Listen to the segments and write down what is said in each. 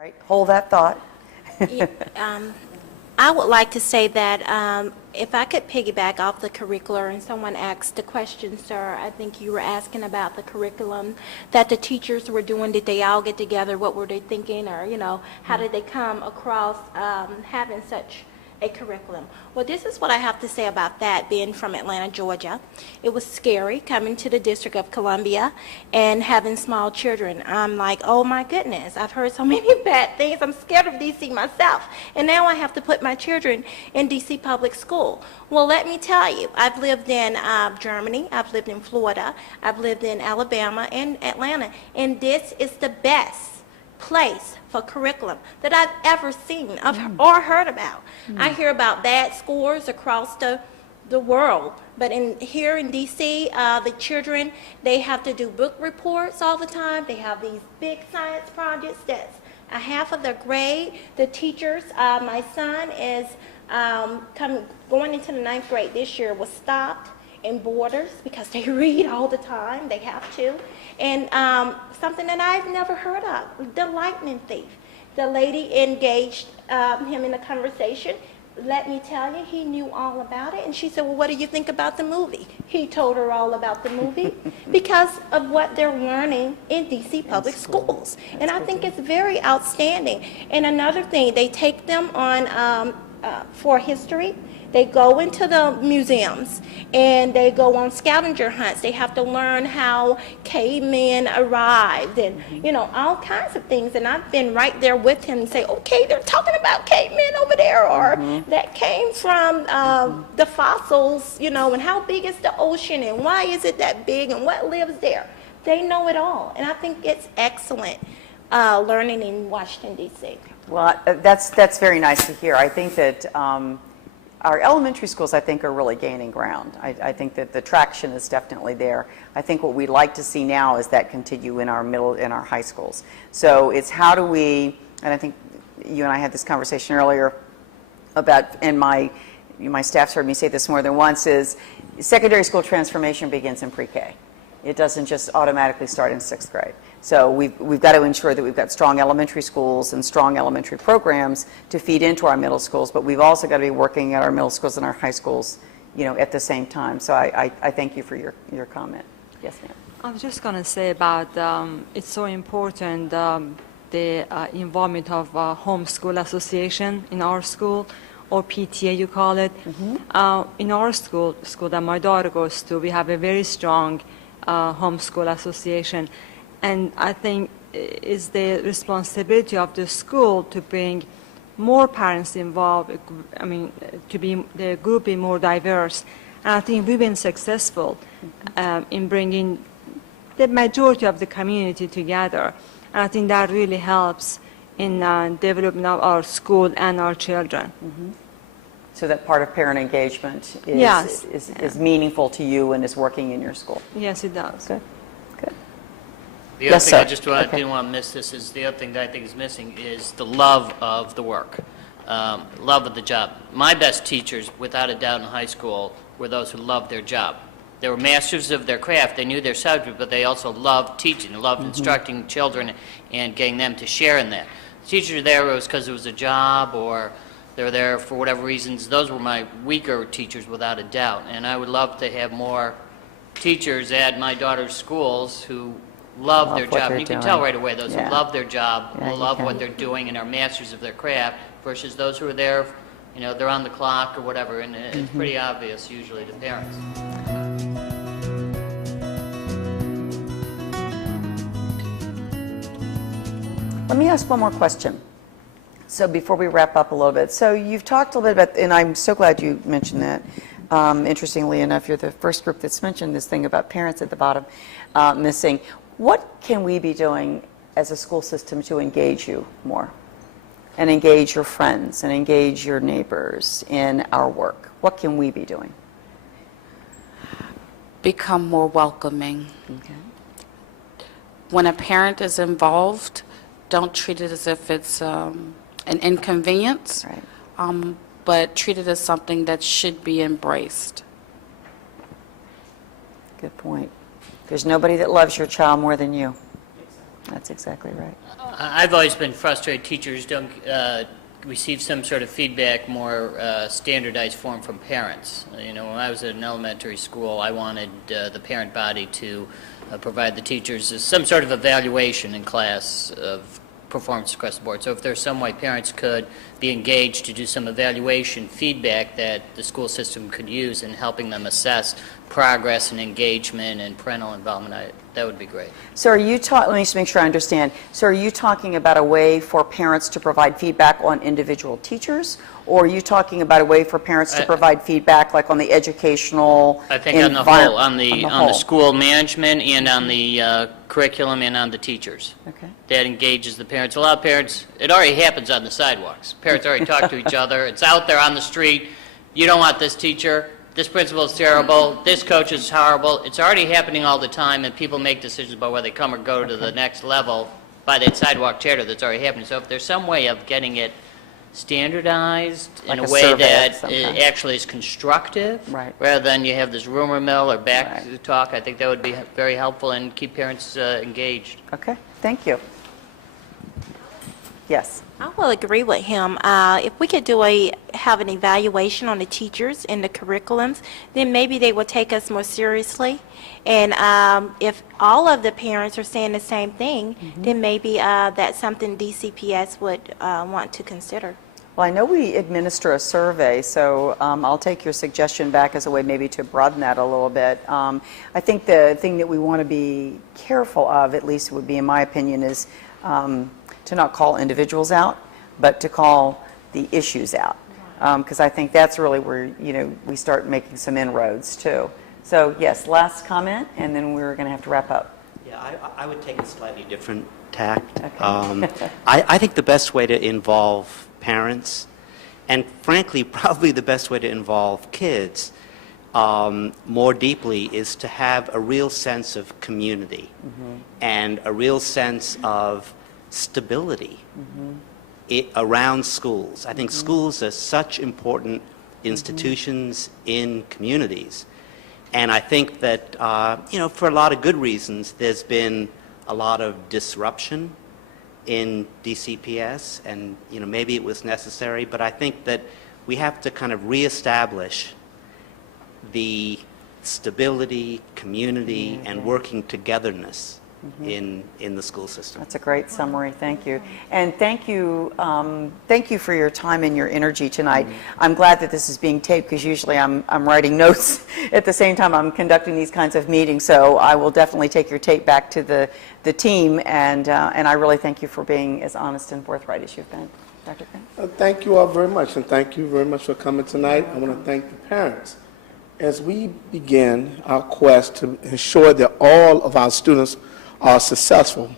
Right, hold that thought. Yeah, I would like to say that if I could piggyback off the curricular, and someone asked the question, sir, I think you were asking about the curriculum that the teachers were doing. Did they all get together? What were they thinking? Or, how did they come across having such a curriculum? Well, this is what I have to say about that, being from Atlanta, Georgia. It was scary coming to the District of Columbia and having small children. I'm like, oh my goodness, I've heard so many bad things. I'm scared of DC myself. And now I have to put my children in DC public school. Well, let me tell you, I've lived in Germany, I've lived in Florida, I've lived in Alabama and Atlanta, and this is the best place for curriculum that I've ever seen or heard about. I hear about bad scores across the world, but here in DC, the children, they have to do book reports all the time. They have these big science projects that's a half of their grade. The teachers, my son is going into the 9th grade this year, was stopped in Borders because they read all the time. They have to. And something that I've never heard of, the lightning thief. The lady engaged him in a conversation. Let me tell you, he knew all about it. And she said, well, what do you think about the movie? He told her all about the movie because of what they're learning in DC public schools. And I think it's very outstanding. And another thing, they take them on for history. They go into the museums and they go on scavenger hunts. They have to learn how cavemen arrived and, all kinds of things. And I've been right there with him and say, okay, they're talking about cavemen over there, or that came from the fossils, and how big is the ocean and why is it that big and what lives there. They know it all. And I think it's excellent learning in Washington, D.C. Well, that's very nice to hear. I think that our elementary schools, I think, are really gaining ground. I think that the traction is definitely there. I think what we'd like to see now is that continue in our middle, in our high schools. So it's how do we, and I think you and I had this conversation earlier about, and my staff's heard me say this more than once, is secondary school transformation begins in pre-K. It doesn't just automatically start in 6th grade. So we've got to ensure that we've got strong elementary schools and strong elementary programs to feed into our middle schools, but we've also got to be working at our middle schools and our high schools, at the same time. So I thank you for your comment. Yes, ma'am. I was just going to say about it's so important the involvement of homeschool association in our school, or PTA you call it. In our school that my daughter goes to, we have a very strong homeschool association. And I think it's the responsibility of the school to bring more parents involved, to be the group be more diverse. And I think we've been successful in bringing the majority of the community together. And I think that really helps in development of our school and our children. So that part of parent engagement is, yes. is meaningful to you and is working in your school. Yes, it does. Good. The other Yes, thing sir. I just didn't want to miss this is the other thing that I think is missing is the love of the work, love of the job. My best teachers, without a doubt, in high school were those who loved their job. They were masters of their craft. They knew their subject, but they also loved teaching. They loved instructing children and getting them to share in that. The teachers were there because it was a job, or they were there for whatever reasons. Those were my weaker teachers, without a doubt. And I would love to have more teachers at my daughter's schools who love their what job. they're You can doing. tell right away those Yeah. who love their job, Yeah, who you love can. what they're doing and are masters of their craft, versus those who are there, they're on the clock or whatever, and it's pretty obvious usually to parents. Let me ask one more question. So before we wrap up a little bit, so you've talked a little bit about, and I'm so glad you mentioned that. Interestingly enough, you're the first group that's mentioned this thing about parents at the bottom missing. What can we be doing as a school system to engage you more, and engage your friends, and engage your neighbors in our work? What can we be doing? Become more welcoming. Okay. When a parent is involved, don't treat it as if it's an inconvenience, Right. but treat it as something that should be embraced. Good point. There's nobody that loves your child more than you. That's exactly right. I've always been frustrated teachers don't receive some sort of feedback, more standardized form from parents. You know, when I was at an elementary school, I wanted the parent body to provide the teachers some sort of evaluation in class of performance across the board. So if there's some way parents could be engaged to do some evaluation feedback that the school system could use in helping them assess progress and engagement and parental involvement, that would be great. So are you let me just make sure I understand. So are you talking about a way for parents to provide feedback on individual teachers? Or are you talking about a way for parents to provide feedback like on the educational I think on the whole, on the whole? school management and on the curriculum and on the teachers. Okay. That engages the parents. A lot of parents, it already happens on the sidewalks. Parents already talk to each other. It's out there on the street. You don't want this teacher. This principal is terrible. This coach is horrible. It's already happening all the time, and people make decisions about whether they come or go to the next level by that sidewalk chatter that's already happening. So if there's some way of getting it standardized Like in a a way survey of that some it kind. actually is constructive, Right. rather than you have this rumor mill or back Right. talk, I think that would be very helpful and keep parents engaged. Okay, thank you. Yes. I will agree with him. If we could have an evaluation on the teachers and the curriculums, then maybe they will take us more seriously. And if all of the parents are saying the same thing, then maybe that's something DCPS would want to consider. Well, I know we administer a survey, so I'll take your suggestion back as a way maybe to broaden that a little bit. I think the thing that we want to be careful of, at least would be in my opinion, is to not call individuals out, but to call the issues out. Because I think that's really where, you know, we start making some inroads too. So yes, last comment, and then we're going to have to wrap up. Yeah, I would take a slightly different tact. Okay. I think the best way to involve parents, and frankly, probably the best way to involve kids more deeply, is to have a real sense of community and a real sense of stability around schools. I think schools are such important institutions in communities. And I think that, you know, for a lot of good reasons, there's been a lot of disruption in DCPS, and, you know, maybe it was necessary, but I think that we have to kind of reestablish the stability, community, and working togetherness in the school system. That's a great summary. Thank you. And thank you for your time and your energy tonight. I'm glad that this is being taped because usually I'm writing notes at the same time I'm conducting these kinds of meetings. So I will definitely take your tape back to the team, and I really thank you for being as honest and forthright as you've been. Dr. Green? Thank you all very much, and thank you very much for coming tonight. I want to thank the parents. As we begin our quest to ensure that all of our students are successful,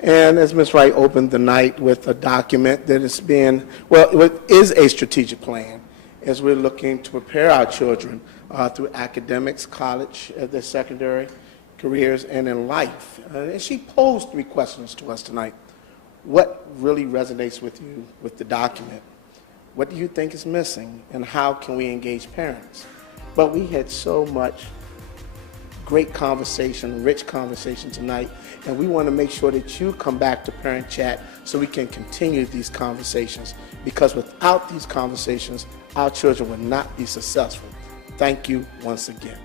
and as Ms. Wright opened the night with a document that is being, well, it is a strategic plan, as we're looking to prepare our children through academics, college, their secondary careers, and in life. And she posed 3 questions to us tonight. What really resonates with you with the document? What do you think is missing? And how can we engage parents? But we had so much great conversation, rich conversation tonight, and we want to make sure that you come back to Parent Chat so we can continue these conversations, because without these conversations, our children will not be successful. Thank you once again.